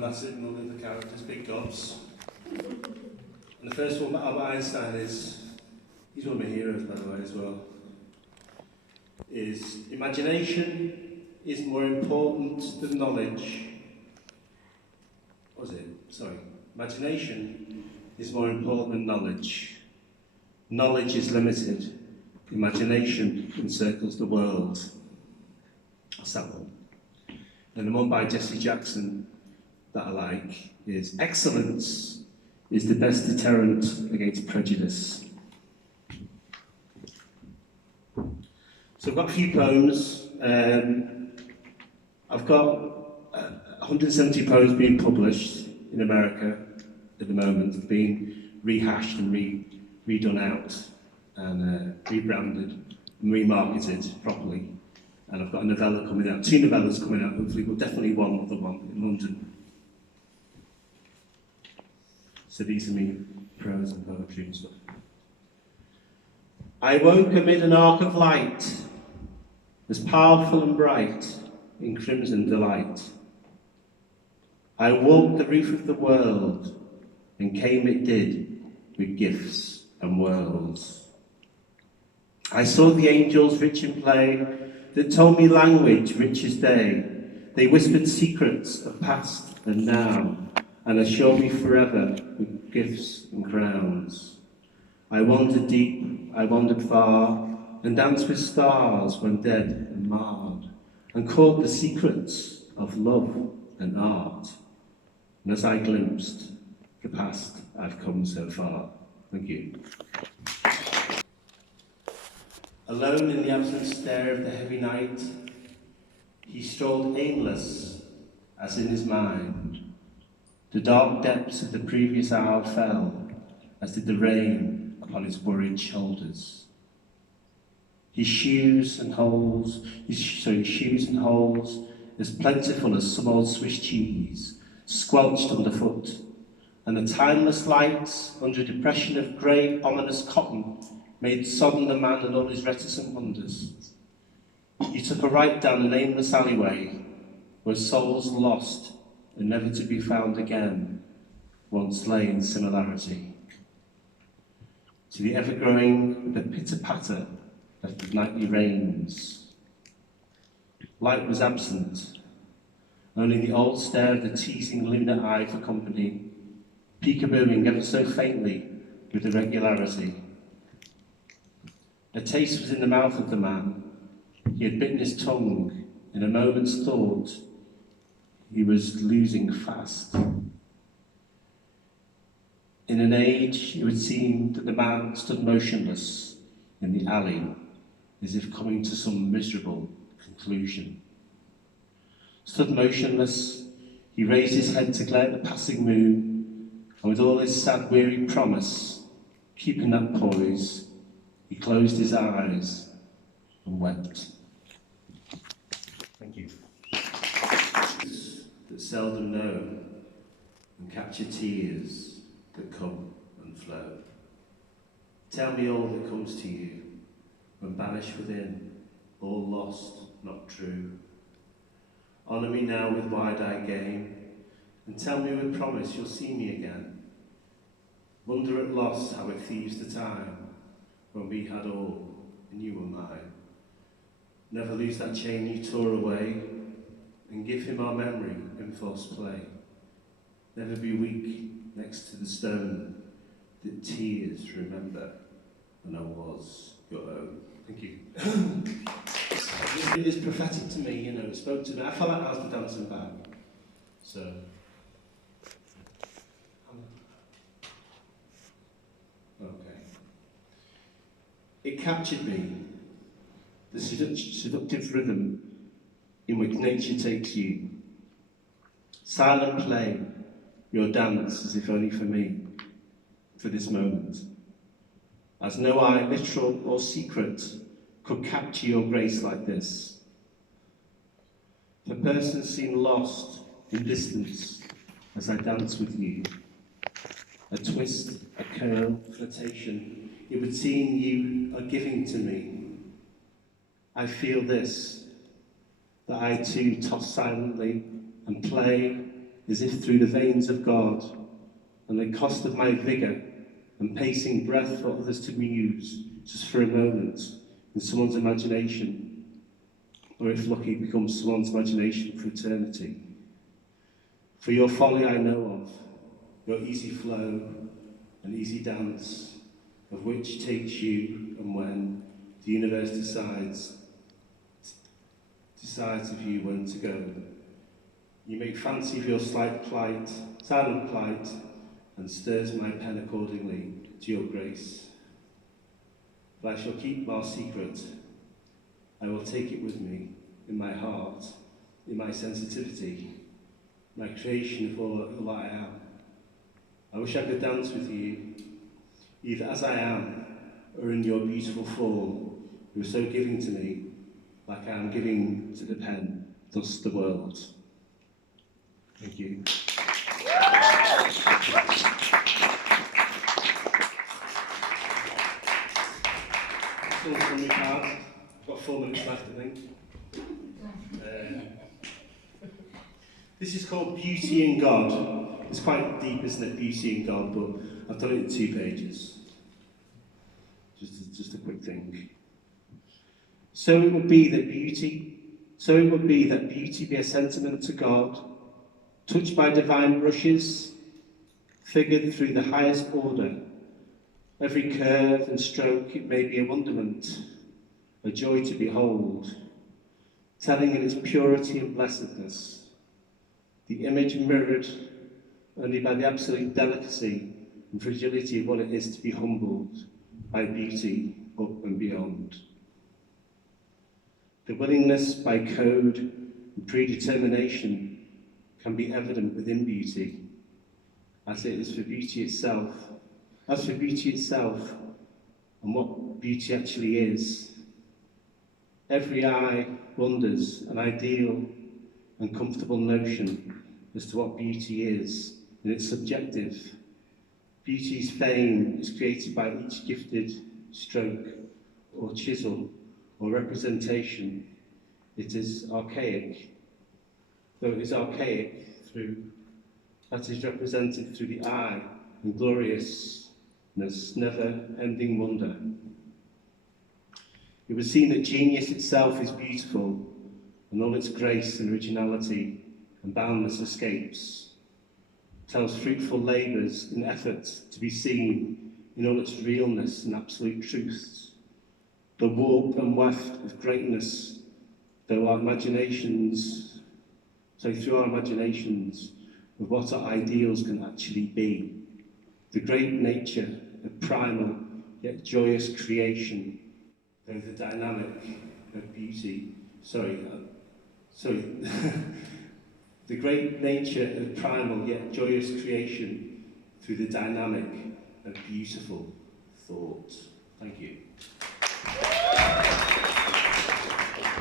Bassett and all the other characters, big gobs. And the first one, Albert Einstein, he's one of my heroes, by the way, as well, is imagination is more important than knowledge. What was it? Sorry. Imagination is more important than knowledge. Knowledge is limited. Imagination encircles the world. That's that one. And the one by Jesse Jackson that I like is excellence is the best deterrent against prejudice. So I've got a few poems. I've got 170 poems being published in America at the moment, being rehashed and redone out and rebranded and remarketed properly. And I've got a novella coming out, 2 novellas coming out, hopefully, but definitely one other one in London. So these are me prose and poetry and stuff. I woke amid an arc of light, as powerful and bright in crimson delight. I walked the roof of the world, and came it did with gifts and worlds. I saw the angels rich in play, that told me language rich as day. They whispered secrets of past and now, and assured me forever with gifts and crowns. I wandered deep, I wandered far, and danced with stars when dead and marred, and caught the secrets of love and art. And as I glimpsed the past, I've come so far. Thank you. Alone in the absent stare of the heavy night, he strolled aimless, as in his mind. The dark depths of the previous hour fell, as did the rain upon his worried shoulders. His shoes and holes, as plentiful as some old Swiss cheese, squelched underfoot, and the timeless lights, under a depression of grey, ominous cotton, made sodden the man and all his reticent wonders. He took a right down an aimless alleyway, where souls lost and never to be found again once lay in similarity. To the ever-growing, the pitter-patter of the nightly rains. Light was absent, only the old stare of the teasing lunar eye for company, peekabooing ever so faintly with irregularity. A taste was in the mouth of the man. He had bitten his tongue. In a moment's thought, he was losing fast. In an age, it would seem that the man stood motionless in the alley, as if coming to some miserable conclusion. Stood motionless, he raised his head to glare at the passing moon, and with all his sad, weary promise, keeping that poise, he closed his eyes and wept. Thank you. That seldom know and capture tears that come and flow. Tell me all that comes to you when banished within, all lost, not true. Honour me now with wide-eyed game, and tell me with promise you'll see me again. Wonder at loss how it thieves the time, when we had all, and you were mine. Never lose that chain you tore away, and give him our memory in false play. Never be weak next to the stone that tears remember, and I was your own. Thank you. It is prophetic to me, you know, it spoke to me. I felt like I was the dancing bag. So. Okay. It captured me, the seductive rhythm in which nature takes you. Silent play, your dance as if only for me, for this moment. As no eye, literal or secret, could capture your grace like this. The person seemed lost in distance as I dance with you. A twist, a curl, flirtation, it would seem you are giving to me. I feel this, that I too toss silently and play as if through the veins of God, and the cost of my vigour and pacing breath for others to muse, just for a moment, in someone's imagination, or if lucky, becomes someone's imagination for eternity. For your folly I know of, your easy flow and easy dance, of which takes you, and when the universe decides of you when to go. You make fancy of your slight plight, silent plight, and stirs my pen accordingly to your grace. But I shall keep our secret. I will take it with me, in my heart, in my sensitivity, my creation of all I am. I wish I could dance with you, either as I am, or in your beautiful form, you are so giving to me, like I am giving to the pen, thus the world. Thank you. That's all from me part. Got 4 minutes left, I think. This is called Beauty in God. It's quite deep, isn't it, Beauty in God, but I've done it in 2 pages. Just a quick thing. So it would be that beauty be a sentiment to God, touched by divine brushes, figured through the highest order. Every curve and stroke it may be a wonderment, a joy to behold, telling in its purity and blessedness. The image mirrored only by the absolute delicacy and fragility of what it is to be humbled by beauty up and beyond. The willingness by code and predetermination can be evident within beauty, as it is for beauty itself. As for beauty itself and what beauty actually is, every eye wonders an ideal and comfortable notion as to what beauty is, and it's subjective. Beauty's fame is created by each gifted stroke or chisel or representation. It is archaic, though it is archaic that is represented through the eye and gloriousness, never-ending wonder. It was seen that genius itself is beautiful, and all its grace and originality and boundless escapes tells fruitful labours in efforts to be seen in all its realness and absolute truths. The warp and weft of greatness, through our imaginations of what our ideals can actually be. The great nature of primal yet joyous creation, though the dynamic of beauty, the great nature of primal yet joyous creation through the dynamic of beautiful thought. Thank you.